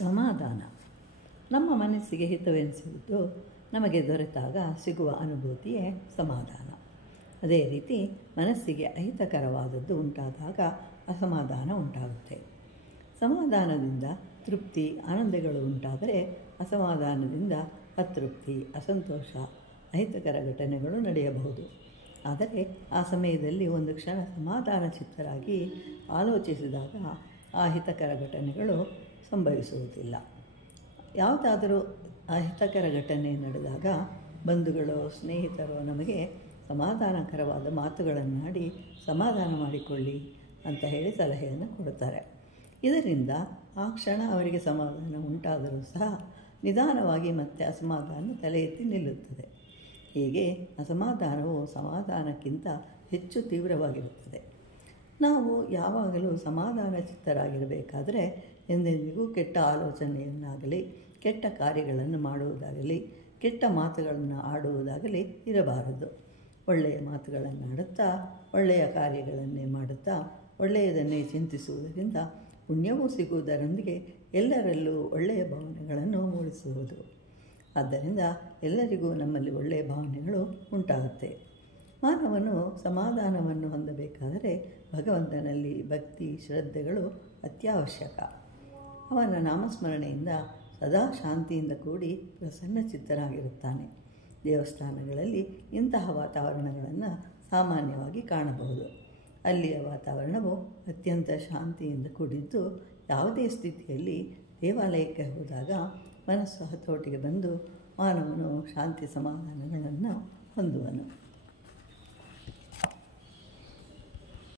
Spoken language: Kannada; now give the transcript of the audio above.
ಸಮಾಧಾನ ನಮ್ಮ ಮನಸ್ಸಿಗೆ ಹಿತವೆನಿಸುವುದು ನಮಗೆ ದೊರೆತಾಗ ಸಿಗುವ ಅನುಭೂತಿಯೇ ಸಮಾಧಾನ. ಅದೇ ರೀತಿ ಮನಸ್ಸಿಗೆ ಅಹಿತಕರವಾದದ್ದು ಉಂಟಾದಾಗ ಅಸಮಾಧಾನ ಉಂಟಾಗುತ್ತೆ. ಸಮಾಧಾನದಿಂದ ತೃಪ್ತಿ ಆನಂದಗಳು ಉಂಟಾದರೆ ಅಸಮಾಧಾನದಿಂದ ಅತೃಪ್ತಿ ಅಸಂತೋಷ ಅಹಿತಕರ ಘಟನೆಗಳು ನಡೆಯಬಹುದು. ಆದರೆ ಆ ಸಮಯದಲ್ಲಿ ಒಂದು ಕ್ಷಣ ಸಮಾಧಾನ ಚಿತ್ತರಾಗಿ ಆಲೋಚಿಸಿದಾಗ ಆ ಹಿತಕರ ಘಟನೆಗಳು ಸಂಭವಿಸುವುದಿಲ್ಲ. ಯಾವುದಾದರೂ ಅಹಿತಕರ ಘಟನೆ ನಡೆದಾಗ ಬಂಧುಗಳು ಸ್ನೇಹಿತರು ನಮಗೆ ಸಮಾಧಾನಕರವಾದ ಮಾತುಗಳನ್ನಾಡಿ ಸಮಾಧಾನ ಮಾಡಿಕೊಳ್ಳಿ ಅಂತ ಹೇಳಿ ಸಲಹೆಯನ್ನು ಕೊಡುತ್ತಾರೆ. ಇದರಿಂದ ಆ ಕ್ಷಣ ಅವರಿಗೆ ಸಮಾಧಾನ ಉಂಟಾದರೂ ಸಹ ನಿಧಾನವಾಗಿ ಮತ್ತೆ ಅಸಮಾಧಾನ ತಲೆ ಎತ್ತಿ ನಿಲ್ಲುತ್ತದೆ. ಹೀಗೆ ಅಸಮಾಧಾನವು ಸಮಾಧಾನಕ್ಕಿಂತ ಹೆಚ್ಚು ತೀವ್ರವಾಗಿರುತ್ತದೆ. ನಾವು ಯಾವಾಗಲೂ ಸಮಾಧಾನ ಚಿತ್ತರಾಗಿರಬೇಕಾದರೆ ಎಂದೆಂದಿಗೂ ಕೆಟ್ಟ ಆಲೋಚನೆಯನ್ನಾಗಲಿ ಕೆಟ್ಟ ಕಾರ್ಯಗಳನ್ನು ಮಾಡುವುದಾಗಲಿ ಕೆಟ್ಟ ಮಾತುಗಳನ್ನು ಆಡುವುದಾಗಲಿ ಇರಬಾರದು. ಒಳ್ಳೆಯ ಮಾತುಗಳನ್ನು ಆಡುತ್ತಾ ಒಳ್ಳೆಯ ಕಾರ್ಯಗಳನ್ನೇ ಮಾಡುತ್ತಾ ಒಳ್ಳೆಯದನ್ನೇ ಚಿಂತಿಸುವುದರಿಂದ ಪುಣ್ಯವೂ ಸಿಗುವುದರೊಂದಿಗೆ ಎಲ್ಲರಲ್ಲೂ ಒಳ್ಳೆಯ ಭಾವನೆಗಳನ್ನು ಮೂಡಿಸುವುದು. ಆದ್ದರಿಂದ ಎಲ್ಲರಿಗೂ ನಮ್ಮಲ್ಲಿ ಒಳ್ಳೆಯ ಭಾವನೆಗಳು ಉಂಟಾಗುತ್ತೆ. ಮಾನವನು ಸಮಾಧಾನವನ್ನು ಹೊಂದಬೇಕಾದರೆ ಭಗವಂತನಲ್ಲಿ ಭಕ್ತಿ ಶ್ರದ್ಧೆಗಳು ಅತ್ಯವಶ್ಯಕ. ಅವನ ನಾಮಸ್ಮರಣೆಯಿಂದ ಸದಾ ಶಾಂತಿಯಿಂದ ಕೂಡಿ ಪ್ರಸನ್ನಚಿತ್ತನಾಗಿರುತ್ತಾನೆ. ದೇವಸ್ಥಾನಗಳಲ್ಲಿ ಇಂತಹ ವಾತಾವರಣಗಳನ್ನು ಸಾಮಾನ್ಯವಾಗಿ ಕಾಣಬಹುದು. ಅಲ್ಲಿಯ ವಾತಾವರಣವು ಅತ್ಯಂತ ಶಾಂತಿಯಿಂದ ಕೂಡಿದ್ದು ಯಾವುದೇ ಸ್ಥಿತಿಯಲ್ಲಿ ದೇವಾಲಯಕ್ಕೆ ಹೋದಾಗ ಮನಸ್ಸು ಹತೋಟಿಗೆ ಬಂದು ಮಾನವನು ಶಾಂತಿ ಸಮಾಧಾನಗಳನ್ನು ಹೊಂದುವನು.